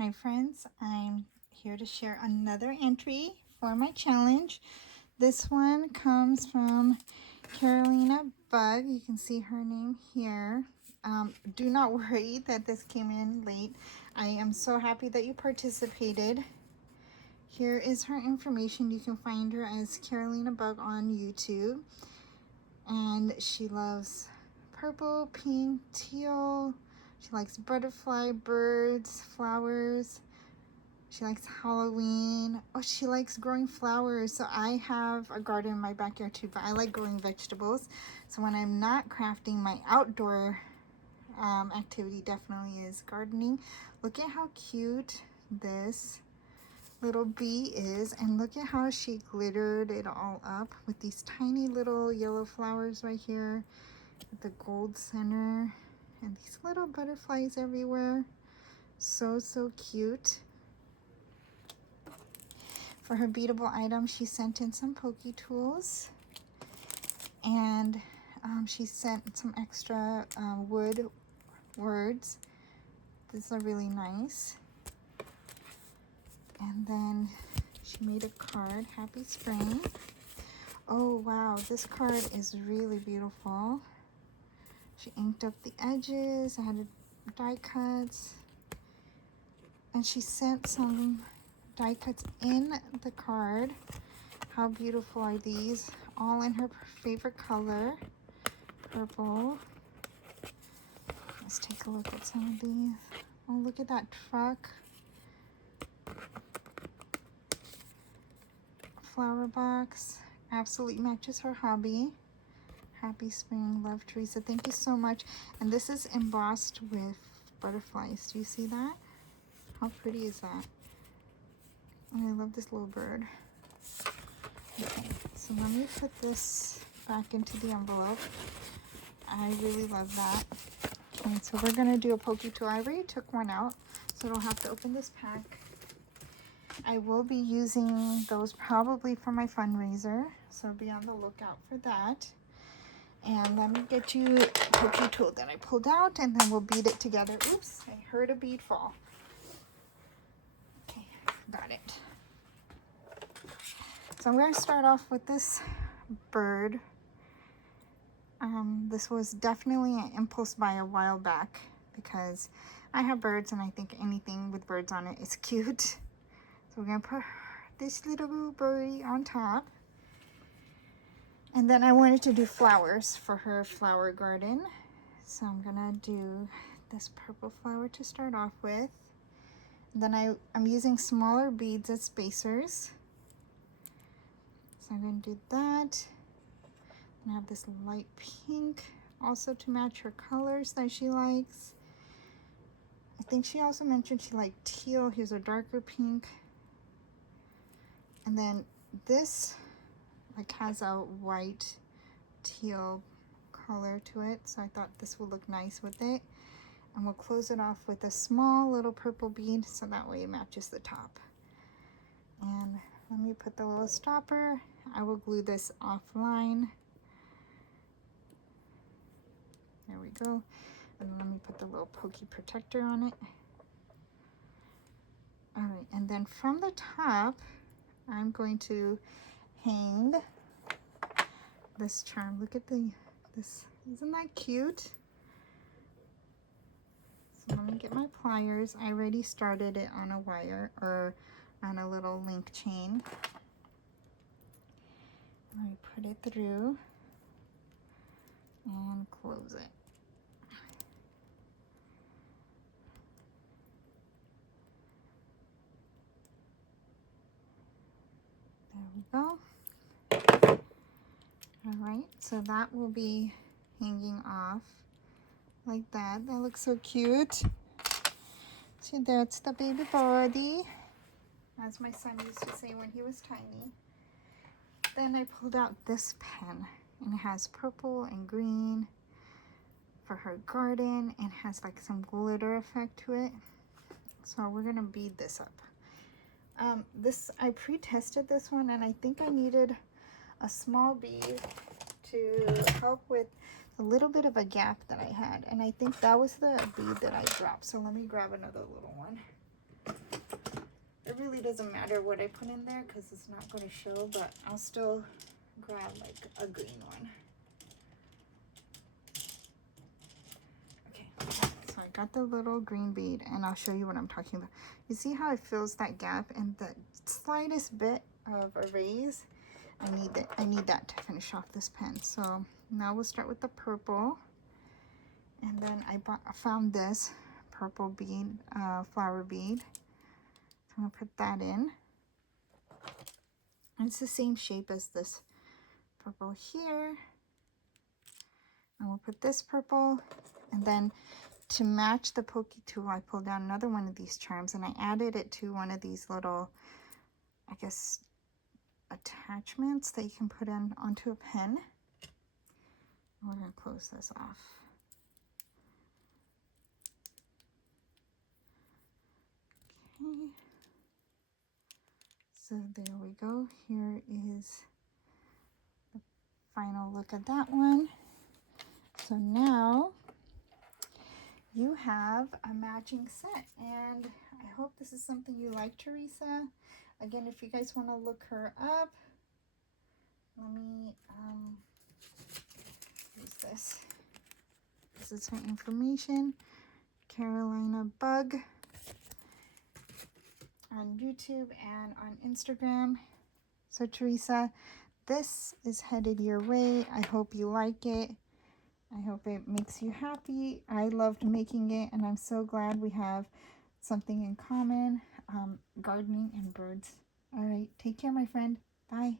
Hi friends, I'm here to share another entry for my challenge. This one comes from Carolina Bug. You can see her name here. Do not worry that this came in late. I am so happy that you participated. Here is her information. You can find her as Carolina Bug on YouTube. And she loves purple, pink, teal. She likes butterfly, birds, flowers. She likes Halloween. Oh, she likes growing flowers. So I have a garden in my backyard too, but I like growing vegetables. So when I'm not crafting, my outdoor activity definitely is gardening. Look at how cute this little bee is, and look at how she glittered it all up with these tiny little yellow flowers right here, the gold center, and these little butterflies everywhere. So cute. For her beadable item, she sent in some Poke Tools, and she sent some extra wood words. These are really nice. And then she made a card, Happy Spring. Oh wow, this card is really beautiful. She inked up the edges. I had die cuts, and she sent some die cuts in the card. How beautiful are these? All in her favorite color, purple. Let's take a look at some of these. Oh, look at that truck. Flower box. Absolutely matches her hobby. Happy Spring, love Teresa. Thank you so much. And this is embossed with butterflies. Do you see that? How pretty is that? And I love this little bird. Okay, so let me put this back into the envelope. I really love that. Okay, so we're gonna do a Poke Tool. I already took one out, so I don't have to open this pack. I will be using those probably for my fundraiser, so be on the lookout for that. And let me get you a Poke Tool that I pulled out, and then we'll bead it together. Oops, I heard a bead fall. Okay, got it. So I'm going to start off with this bird. This was definitely an impulse buy a while back because I have birds, and I think anything with birds on it is cute. So we're going to put this little birdie on top. And then I wanted to do flowers for her flower garden. So I'm gonna do this purple flower to start off with. And then I'm using smaller beads as spacers. So I'm gonna do that. And I have this light pink also to match her colors that she likes. I think she also mentioned she liked teal. Here's a darker pink. And then this like has a white teal color to it, so I thought this will look nice with it. And we'll close it off with a small little purple bead so that way it matches the top. And let me put the little stopper. I will glue this offline. There we go. And let me put the little pokey protector on it. All right, and then from the top I'm going to hang this charm. Look at this, isn't that cute? So let me get my pliers. I already started it on a wire or on a little link chain. Let me put it through and close it. There we go. All right, so that will be hanging off like that. That looks so cute. So that's the baby body, as my son used to say when he was tiny. Then I pulled out this pen, and it has purple and green for her garden, and has like some glitter effect to it. So we're gonna bead this up. I pre-tested this one, and I think I needed a small bead to help with a little bit of a gap that I had, and I think that was the bead that I dropped. So let me grab another little one. really doesn't matter what I put in there because it's not going to show, but I'll still grab like a green one. Okay, so I got the little green bead and I'll show you what I'm talking about. You see how it fills that gap and the slightest bit of a raise? I need that to finish off this pen. So now we'll start with the purple. And then I found this purple bead, flower bead. So I'm gonna put that in. And it's the same shape as this purple here. And we'll put this purple. And then to match the pokey tool, I pulled down another one of these charms and I added it to one of these little, I guess, attachments that you can put in onto a pen. We're gonna close this off. Okay. So there we go. Here is the final look at that one. So now you have a matching set, and I hope this is something you like, Teresa. Again, if you guys want to look her up, let me use this. This is her information. Carolina Bug on YouTube and on Instagram. So Teresa, this is headed your way. I hope you like it. I hope it makes you happy. I loved making it, and I'm so glad we have something in common, gardening and birds. All right, take care, my friend. Bye.